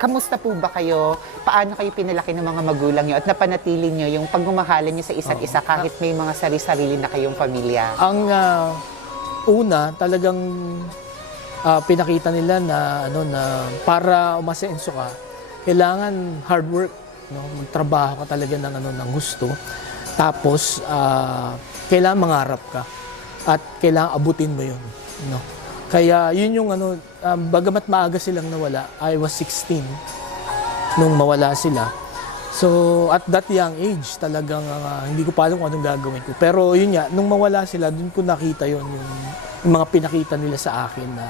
kamusta po ba kayo? Paano kayo pinalaki ng mga magulang niyo at napanatili niyo yung pagmamahalan niyo sa isa't isa kahit may mga sarili-sarili na kayong pamilya? Ang ah, una, talagang ah, pinakita nila na ano na para umasenso ka, kailangan hard work, no? Magtrabaho ka talaga ng ano ng gusto. Tapos ah, kailangan mangarap ka at kailangan abutin mo 'yun, no? Kaya yun yung ano, um, bagamat maaga silang nawala, I was 16 nung mawala sila. So, at that young age, talagang ah, hindi ko pa alam kung anong gagawin ko. Pero yun nga, nung mawala sila, dun ko nakita yun, yung, yung mga pinakita nila sa akin na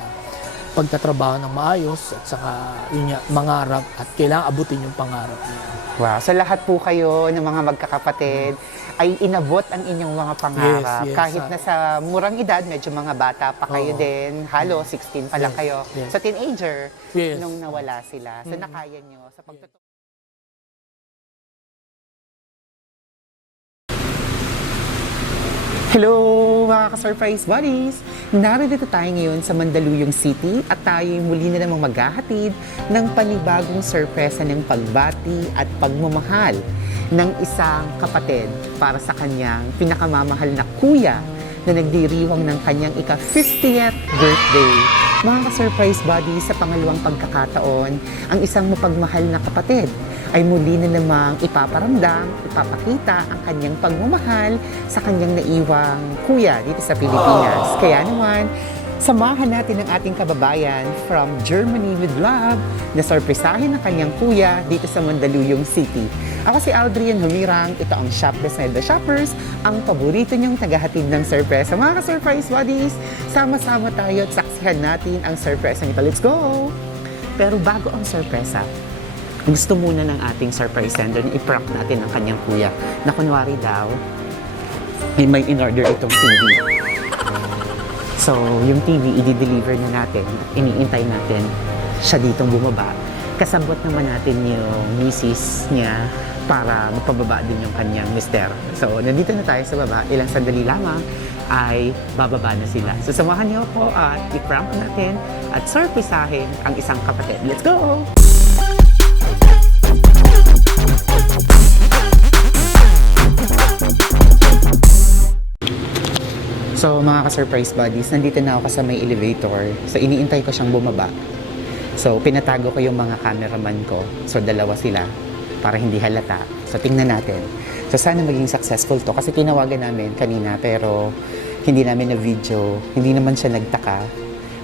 pagtatrabaho ng maayos at saka yun nga, mangarap at kailangan abutin yung pangarap nila. Wow. So lahat po kayo ng mga magkakapatid ay inabot ang inyong mga pangarap. Yes, yes, Kahit ah. na sa murang edad, medyo mga bata pa kayo Oo. din. Halo, 16 pa lang Yes, kayo. yes. Sa teenager, Yes. nung nawala sila. So Mm. nakaya nyo sa pagtutulong. Hello mga ka-surprise buddies! Narito tayo ngayon sa Mandaluyong City at tayo muli na namang maghahatid ng panibagong sorpresa ng pagbati at pagmamahal ng isang kapatid para sa kanyang pinakamamahal na kuya na nagdiriwang ng kanyang ika-50th birthday. Mga ka-surprise buddies, sa pangalawang pagkakataon, ang isang mapagmahal na kapatid ay muli na namang ipaparamdam, ipapakita ang kanyang pagmamahal sa kanyang naiwang kuya dito sa Pilipinas. Kaya naman, samahan natin ang ating kababayan from Germany with love na sorpresahin ang kanyang kuya dito sa Mandaluyong City. Ako si Aldrian Humirang, ito ang Shop Beside the Shoppers, ang paborito niyong tagahatid ng sorpresa. Mga ka-surprise buddies, sama-sama tayo at saksihan natin ang sorpresa nito. Let's go! Pero bago ang sorpresa, gusto muna ng ating surprise sender na i-prank natin ang kanyang kuya na kunwari daw, may may in-order itong TV. So, yung TV, i-deliver na natin. Iniintay natin siya ditong bumaba. Kasabot naman natin yung misis niya para magpababa din yung kanyang mister. So, nandito na tayo sa baba. Ilang sandali lamang ay bababa na sila. So, samahan niyo ako at i-prank natin at surprisahin ang isang kapatid. Let's go! So mga ka-surprise buddies, nandito na ako sa may elevator. So iniintay ko siyang bumaba. So pinatago ko yung mga cameraman ko. So dalawa sila para hindi halata. So tingnan natin. So sana maging successful to kasi tinawagan namin kanina pero hindi namin na video. Hindi naman siya nagtaka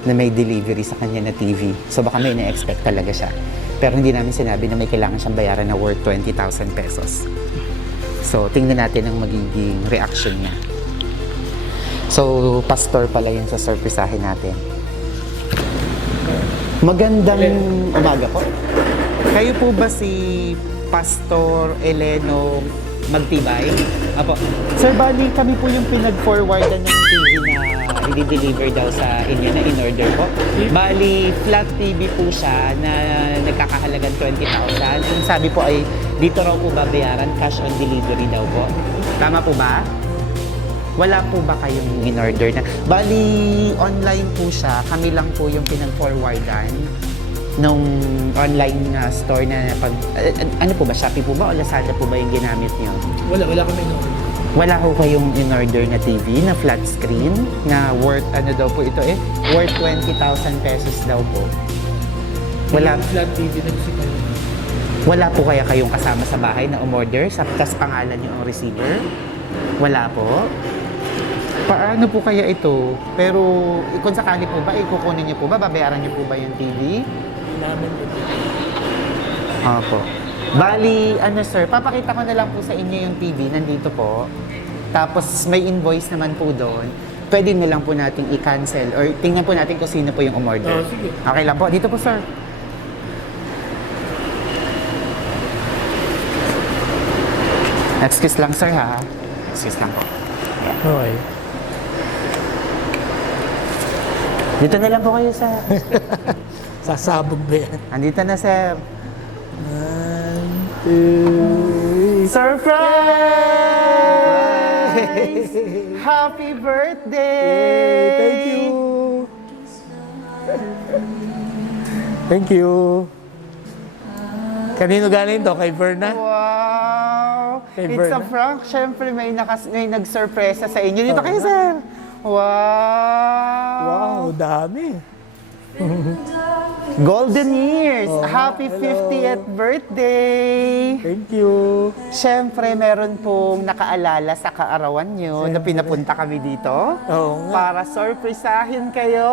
na may delivery sa kanya na TV. So baka may na-expect talaga siya. Pero hindi namin sinabi na may kailangan siyang bayaran na worth 20,000 pesos. So tingnan natin ang magiging reaction niya. So, pastor pala yun sa surprisahin natin. Magandang umaga po. Kayo po ba si Pastor Eleno Magtibay? Apo. Sir, bali kami po yung pinag-forwardan ng TV na i-deliver daw sa inyo na in-order po. Bali, flat TV po siya na nagkakahalagang 20,000. Yung sabi po ay dito raw po babayaran, cash on delivery daw po. Tama po ba? Wala po ba kayong in-order na? Bali, online po siya. Kami lang po yung pinag-forwardan nung online na store na pag... eh, ano po ba? Shopee po ba o Lazada po ba yung ginamit niyo? Wala, wala kami no. Wala ho kayong in-order na TV na flat screen na worth, ano daw po ito eh, worth 20,000 pesos daw po. Wala, flat TV na gusto kayo. wala po kaya kayong kasama sa bahay na umorder sa tas pangalan niyo ang receiver? Wala po? Paano po kaya ito? Pero eh, kung sakali po ba, ikukunin niyo po ba? Babayaran niyo po ba yung TV? Namin Opo. Bali, ano sir, papakita ko na lang po sa inyo yung TV. Nandito po. Tapos may invoice naman po doon. Pwede na lang po natin i-cancel or tingnan po natin kung sino po yung umorder. Oh, sige. Okay lang po. Dito po sir. Excuse lang sir ha. Excuse lang po. Okay. Dito na lang po kayo sa... Sasabog ba yan? Andito na sir. One, two, Surprise! Happy birthday! Thank you. Thank you. Kanino galing to? Kay Verna? Wow! Kay It's a Verna? prank. Siyempre, may, nakas may nag-surpresa sa inyo. Dito kayo, sir. Wow! Wow, dami. Golden years! Oh, Happy hello. 50th birthday! Thank you. Siyempre, meron pong nakaalala sa kaarawan nyo na pinapunta kami dito nga. para sorpresahin kayo.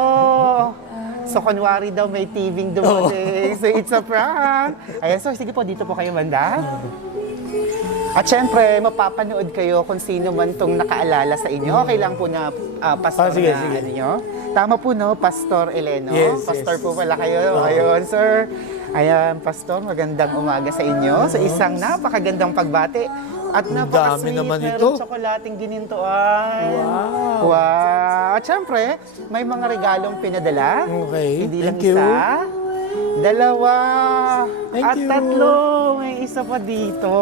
So, kunwari daw may TV dumating. So, it's a prank. Ayan, so, sige po, dito po kayo banda. At syempre, mapapanood kayo kung sino man tong nakaalala sa inyo. Okay lang po na ah, pastor Ah, sige, na sige. ano nyo. Tama po, no? Pastor Eleno. Yes, pastor yes. po pala kayo. Ayun, sir. Ayan, Pastor, magandang umaga sa inyo. So, isang napakagandang pagbati. At napaka-sweet. dami naman Meron ito. tsokolating ginintuan. Wow. Wow. At syempre, may mga regalong pinadala. Okay, Hindi lang thank you. isa. Dalawa. Thank at you. tatlo. May isa pa dito.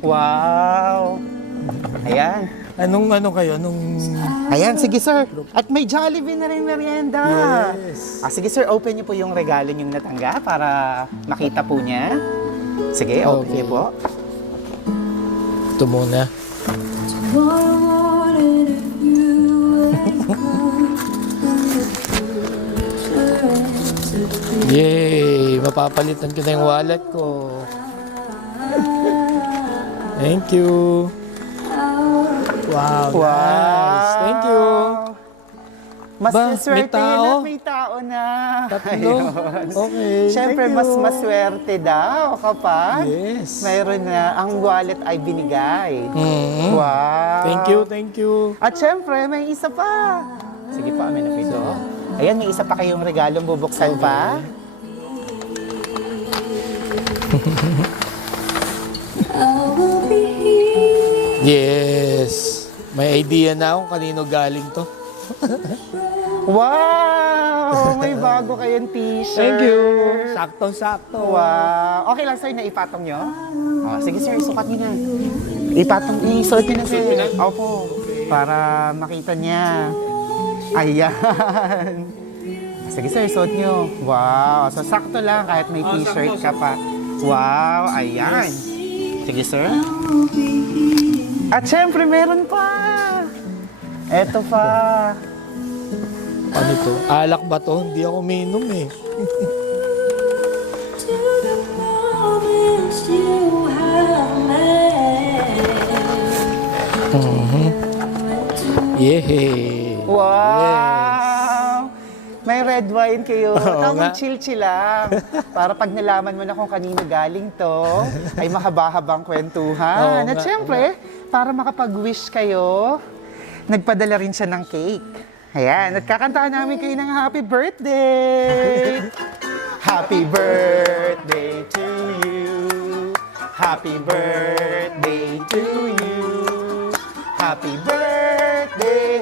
Wow. Ayan. Anong ano kayo? Anong... Ayan, sige sir. At may Jollibee na rin merienda. Yes. Ah, sige sir, open niyo po yung regalo niyong natanggap para makita po niya. Sige, open Okay. niyo po. Ito muna. Tomorrow Yay! Mapapalitan ko na yung wallet ko. Thank you. Wow, nice. Thank you. Mas Ba, may maswerte tao? na may tao na. Tatlo. Ayun. Okay. Siyempre, mas maswerte daw kapag Yes. mayroon na ang wallet ay binigay. Mhm. Wow. Thank you, thank you. At syempre, may isa pa. Sige pa, amin na po ito. Ayan, may isa pa kayong regalong bubuksan pa. Yes. May idea na ako kanino galing to. Wow! May bago kayong t-shirt. Thank you. Sakto-sakto. Wow. Okay lang, sir, na ipatong nyo? Oh, sige, sir, sukat nyo na. Ipatong, isuot nyo na, sir. Opo. Para makita niya. Ayan. Sige, sir, suot nyo. Wow. So, sakto lang kahit may t-shirt ka pa. Wow, ayan. Sige, sir. At syempre, meron pa. Eto pa. Ano to? Alak ba to? Hindi ako minum eh. To the moments you May red wine kayo. Oo Tamang nga. chill-chill lang. Para pag nalaman mo na kung kanino galing to, ay mahaba-habang kwentuhan. Oo At nga, syempre, para makapag-wish kayo, nagpadala rin siya ng cake. Ayan, at kakantaan namin kayo ng happy birthday! Happy birthday to you. Happy birthday to you. Happy birthday,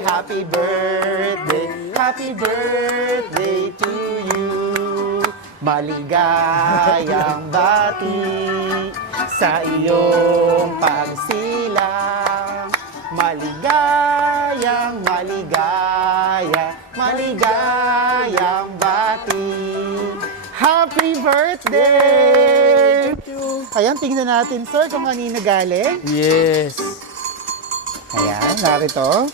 happy birthday, happy birthday to you. Maligayang bati sa iyong pagsilang. Maligayang, maligaya, maligayang bati. Happy birthday! Ayan, tingnan natin, sir, kung kanina galing. Yes. Ayan, narito.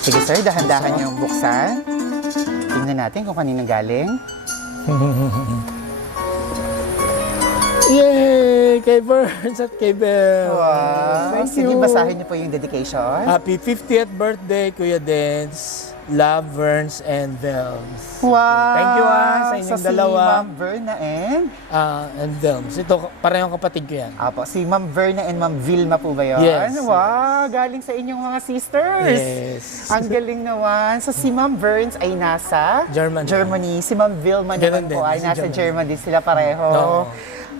Sige sir, dahan-dahan yung buksan. Tingnan natin kung kanino galing. Yay! Kay Burns at kay Bell. Wow. Thank Sige, you. basahin niyo po yung dedication. Happy 50th birthday, Kuya Dance. Love, Burns, and Velms. Wow. Thank you, ah, sa inyong si dalawa. Ma'am Verna and... Ah, and Velms. Ito, parehong kapatid ko yan. Apo, si Ma'am Verna and Ma'am Vilma po ba yun? Yes. Wow, galing sa inyong mga sisters. Yes. Ang galing naman. So si Ma'am Burns ay nasa Germany. Germany. Si Ma'am Vilma Ganun naman po din, ay nasa Germany. Germany. Sila pareho. Oo.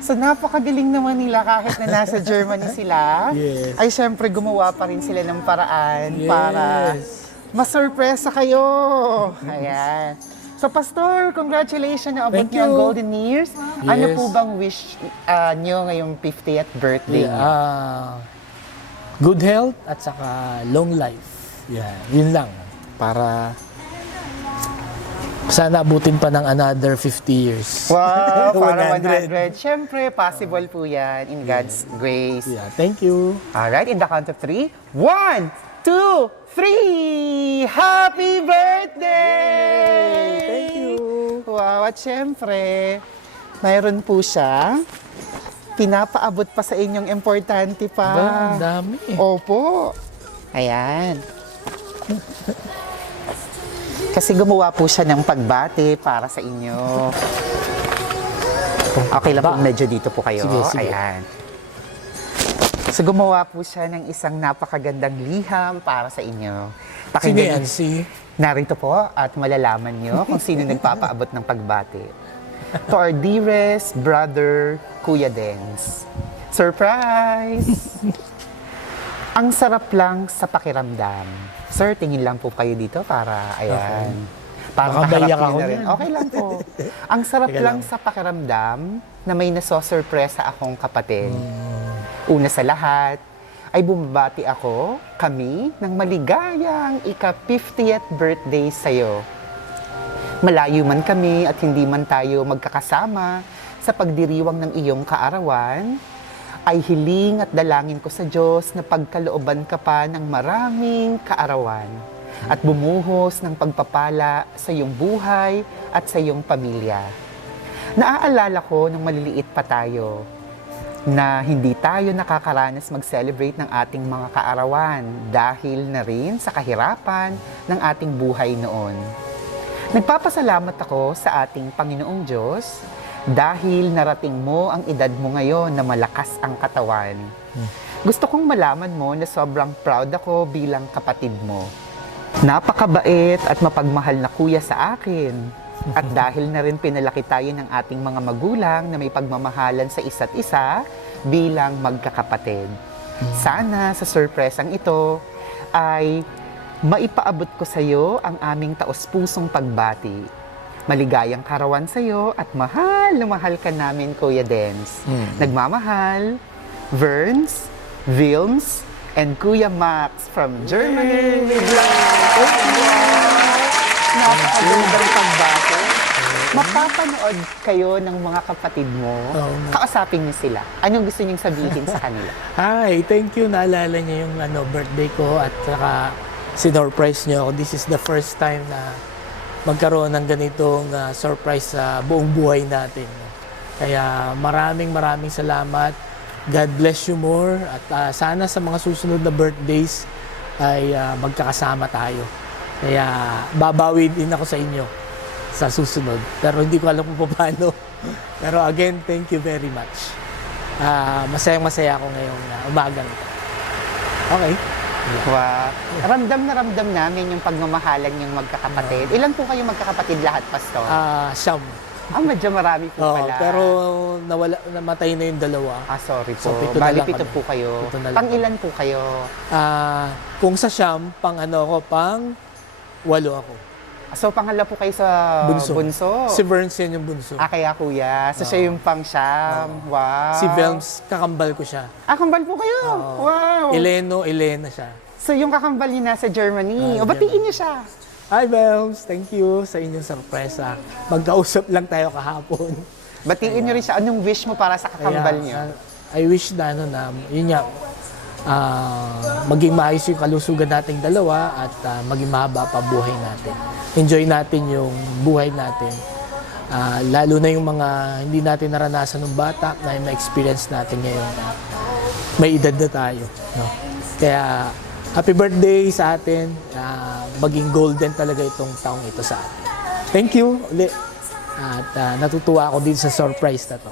So napakagaling naman nila kahit na nasa Germany sila. Yes. Ay syempre gumawa pa rin sila ng paraan Yes. para masurpresa kayo. Ayan. So Pastor, congratulations na abot Thank niyo ang you. golden years. Ano Yes. po bang wish uh, niyo ngayong 50th birthday? Yeah, ah, good health at saka long life. Yeah, yun lang. Para sa sana abutin pa ng another 50 years. Wow, para 100. 100. Siyempre, possible po yan in God's grace. Yeah, thank you. Alright, in the count of three. One, two, three! Happy birthday! Thank you. Wow, at syempre, mayroon po siya. Pinapaabot pa sa inyong importante Ba, pa. ang dami. Opo. Ayan. Kasi gumawa po siya ng pagbati para sa inyo. Okay lang po, medyo dito po kayo. Sige, sige. Ayan. So gumawa po siya ng isang napakagandang liham para sa inyo. Sino yan? Si... Narito po at malalaman nyo kung sino nagpapaabot ng pagbati. To our dearest brother, Kuya Dens. Surprise! Ang sarap lang sa pakiramdam. Sir, tingin lang po kayo dito para, ayan. Para Baka makaharap niyo ako na rin. niyan. Okay lang po. Ang sarap Teka lang lang. sa pakiramdam na may nasosurpresa akong kapatid. Una sa lahat, ay bumabati ako, kami, ng maligayang ika-50th birthday sa'yo. Malayo man kami at hindi man tayo magkakasama sa pagdiriwang ng iyong kaarawan, ay hiling at dalangin ko sa Diyos na pagkalooban ka pa ng maraming kaarawan at bumuhos ng pagpapala sa iyong buhay at sa iyong pamilya. Naaalala ko nung maliliit pa tayo na hindi tayo nakakaranas mag-celebrate ng ating mga kaarawan dahil na rin sa kahirapan ng ating buhay noon. Nagpapasalamat ako sa ating Panginoong Diyos dahil narating mo ang edad mo ngayon na malakas ang katawan. Gusto kong malaman mo na sobrang proud ako bilang kapatid mo. Napakabait at mapagmahal na kuya sa akin. At dahil na rin pinalaki tayo ng ating mga magulang na may pagmamahalan sa isa't isa bilang magkakapatid. Sana sa surpresang ito ay maipaabot ko sa iyo ang aming taos-pusong pagbati. Maligayang karawan sa iyo at mahal na mahal ka namin, Kuya Dens. Nagmamahal, Verns, Vilms, and Kuya Max from Germany. We love you. Napakagandang. Mapapanood kayo ng mga kapatid mo. Oo nga. Kausapin niyo sila. Anong gusto niyong sabihin sa kanila? Hi, thank you. Naalala niyo yung ano, birthday ko at saka sinurprise niyo ako. This is the first time na magkaroon ng ganitong ah, surprise sa buong buhay natin. Kaya maraming maraming salamat. God bless you more. At ah, sana sa mga susunod na birthdays ay ah, magkakasama tayo. Kaya babawi din ako sa inyo sa susunod. Pero hindi ko alam kung paano. Pero again, thank you very much. Ah, masayang masaya ako ngayong uh, umagang ito. Okay. Wow. Ramdam na ramdam namin yung pagmamahalan yung magkakapatid. Ilan po kayo magkakapatid lahat, Pastor? Ah, siyam. ah, medyo marami po Oo, pala. pero nawala, namatay na yung dalawa. Ah, sorry po. So, pito na Bali, lang pito po kayo. Pito na lang Pang ilan po kayo? Ah, kung sa siyam, pang ano ako, pang walo ako. So, panghala po kayo sa Bunso. bunso. Si Verns yan yung bunso. Ah, kaya kuya. So, siya yung pang siyam. Wow. Si Velms, kakambal ko siya. Ah, kambal po kayo. Oo. Wow. Eleno, Elena siya. So, yung kakambal niyo nasa Germany. Ah, o, batiin niyo siya. Hi, Velms. Thank you sa inyong sorpresa. Magkausap lang tayo kahapon. Batiin niyo rin siya. Anong wish mo para sa kakambal niyo? I wish na ano na, yun nga, ah, maging maayos yung kalusugan nating dalawa at ah, maging mahaba pa buhay natin. Enjoy natin yung buhay natin. Ah, lalo na yung mga hindi natin naranasan ng bata na yung na-experience natin ngayon. May edad na tayo. No? Kaya happy birthday sa atin. Ah, maging golden talaga itong taong ito sa atin. Thank you ulit. At ah, natutuwa ako dito sa surprise na to.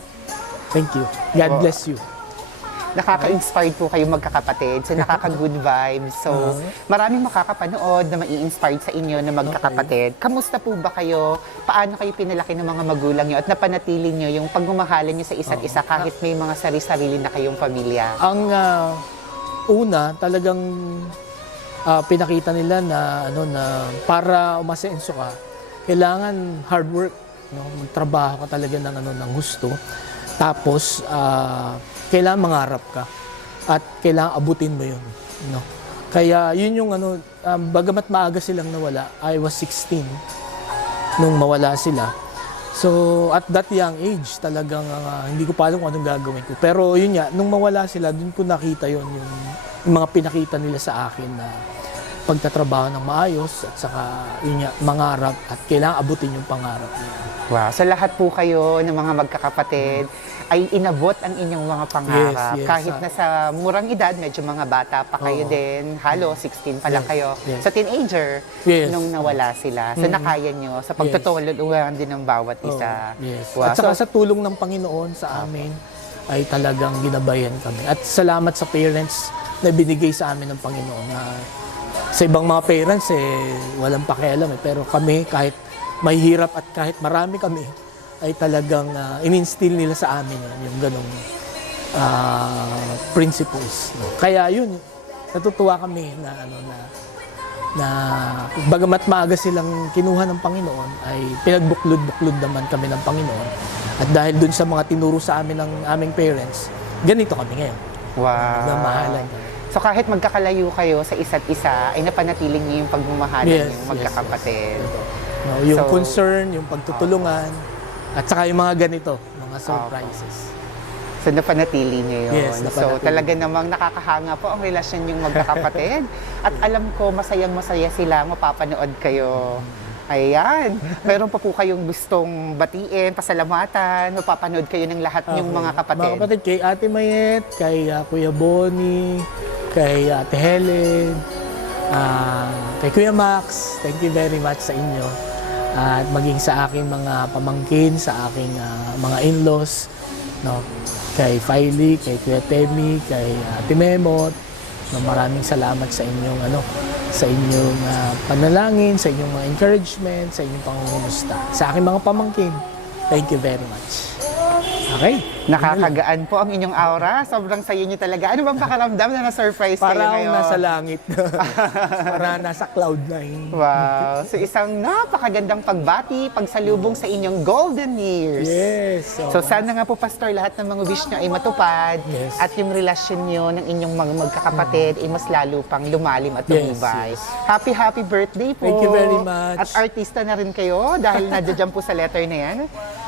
Thank you. God Wow. bless you. Nakaka-inspired po kayo magkakapatid. So, nakaka-good vibes. So, maraming makakapanood na mai-inspired sa inyo na magkakapatid. Kamusta po ba kayo? Paano kayo pinalaki ng mga magulang nyo at napanatili nyo yung pagmamahalan nyo sa isa't isa kahit may mga sari-sarili na kayong pamilya? Ang ah, una, talagang ah, pinakita nila na ano na para umasenso ka, kailangan hard work, no? Magtrabaho ka talaga ng ano ng gusto. Tapos ah, kailangan mangarap ka at kailangan abutin mo 'yun, no? Kaya yun yung ano, um, bagamat maaga silang nawala, I was 16. nung mawala sila. So, at that young age, talagang ah, hindi ko pa alam kung anong gagawin ko. Pero yun nga, nung mawala sila, dun ko nakita yon yung, yung mga pinakita nila sa akin na pagtatrabaho ng maayos at saka yun nga, mangarap at kailangan abutin yung pangarap. Wow. So lahat po kayo ng mga magkakapatid ay inabot ang inyong mga pangarap. Yes, yes. Kahit Ah. na sa murang edad, medyo mga bata pa kayo Oo. din. Halo, 16 pa lang Yes, kayo. yes. So teenager, Yes. nung nawala sila. So Mm. nakaya nyo sa pagtutulungan din ng bawat isa. Oo, yes. Wow. At saka So- sa tulong ng Panginoon sa amin ay talagang ginabayan kami. At salamat sa parents na binigay sa amin ng Panginoon na sa ibang mga parents eh walang pakialam eh. Pero kami kahit mahirap at kahit marami kami ay talagang uh, in-instill nila sa amin yun, yung ganong ah, principles. no. Kaya yun, natutuwa kami na ano na na bagamat maaga silang kinuha ng Panginoon ay pinagbuklod-buklod naman kami ng Panginoon. At dahil dun sa mga tinuro sa amin ng aming parents, ganito kami ngayon. Wow. Namahalan kami. So kahit magkakalayo kayo sa isa't isa, ay napanatiling niyo yung pagmamahalan Yes, yung yes, magkakapatid. No, yung So- concern, yung pagtutulungan, at saka yung mga ganito, mga surprises. So napanatili niyo yun. Yes, so napanatili. talaga namang nakakahanga po ang relasyon yung magkakapatid. At alam ko, masayang masaya sila, mapapanood kayo. Ayan. Meron pa po kayong gustong batiin, pasalamatan, mapapanood kayo ng lahat Okay. mga kapatid. Mga kapatid, kay Ate Mayet, kay ah, Kuya Bonnie, kay Ate Helen, ah, kay Kuya Max, thank you very much sa inyo. At maging sa aking mga pamangkin, sa aking ah, mga in-laws, no? kay Filey, kay Kuya Temi, kay Ate Memot, no, maraming salamat sa inyong ano sa inyong ah, panalangin, sa inyong mga encouragement, sa inyong pangungumusta. Sa aking mga pamangkin, thank you very much. Okay? Nakakagaan po ang inyong aura. Sobrang saya niyo talaga. Ano bang pakaramdam na na-surprise kayo Para akong ngayon? nasa langit. Para nasa cloud nine. Wow. So isang napakagandang pagbati, pagsalubong sa inyong golden years. Yes. So sana nga po, Pastor, lahat ng mga wish nyo ay matupad Yes. at yung relasyon nyo ng inyong mga magkakapatid ay mas lalo pang lumalim at Yes, tumibay. yes. Happy, happy birthday po. Thank you very much. At artista na rin kayo dahil nadya po sa letter na yan.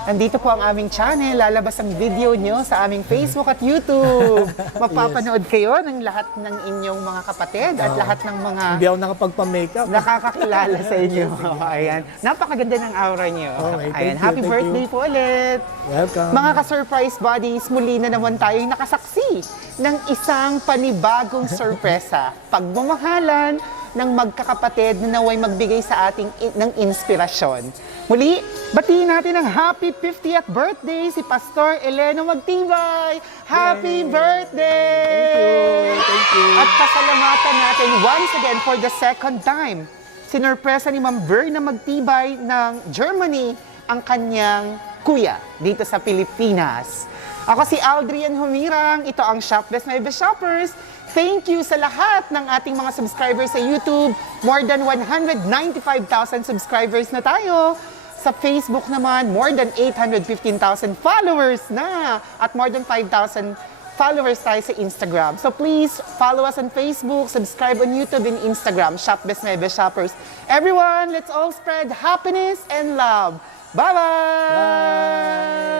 Nandito po ang aming channel. Lalabas ang video nyo sa aming Facebook at YouTube. Mapapanood kayo ng lahat ng inyong mga kapatid at lahat ng mga Hindi ako nakapagpa-makeup. nakakakilala sa inyo. Ayan. Napakaganda ng aura niyo. Okay, thank Ayan. you, Happy thank birthday you. po ulit. Welcome. Mga ka-surprise buddies, muli na naman tayong nakasaksi ng isang panibagong sorpresa. Pagmamahalan ng magkakapatid na naway magbigay sa ating ng inspirasyon. Muli, batiin natin ang happy 50th birthday si Pastor Eleno Magtibay. Happy birthday! Thank you. Thank you. At pasalamatan natin once again for the second time. Sinurpresa ni Ma'am Ver na magtibay ng Germany ang kanyang kuya dito sa Pilipinas. Ako si Aldrian Humirang, ito ang Shop Best My Best Shoppers. Thank you sa lahat ng ating mga subscribers sa YouTube. More than 195,000 subscribers na tayo. Sa Facebook naman, more than 815,000 followers na. At more than 5,000 followers tayo sa Instagram. So please follow us on Facebook, subscribe on YouTube and Instagram, Shop Best My Shoppers. Everyone, let's all spread happiness and love. Bye-bye! Thank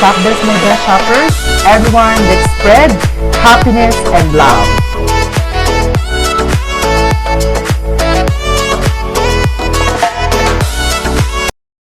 Shop best shoppers. Everyone, let's spread happiness and love.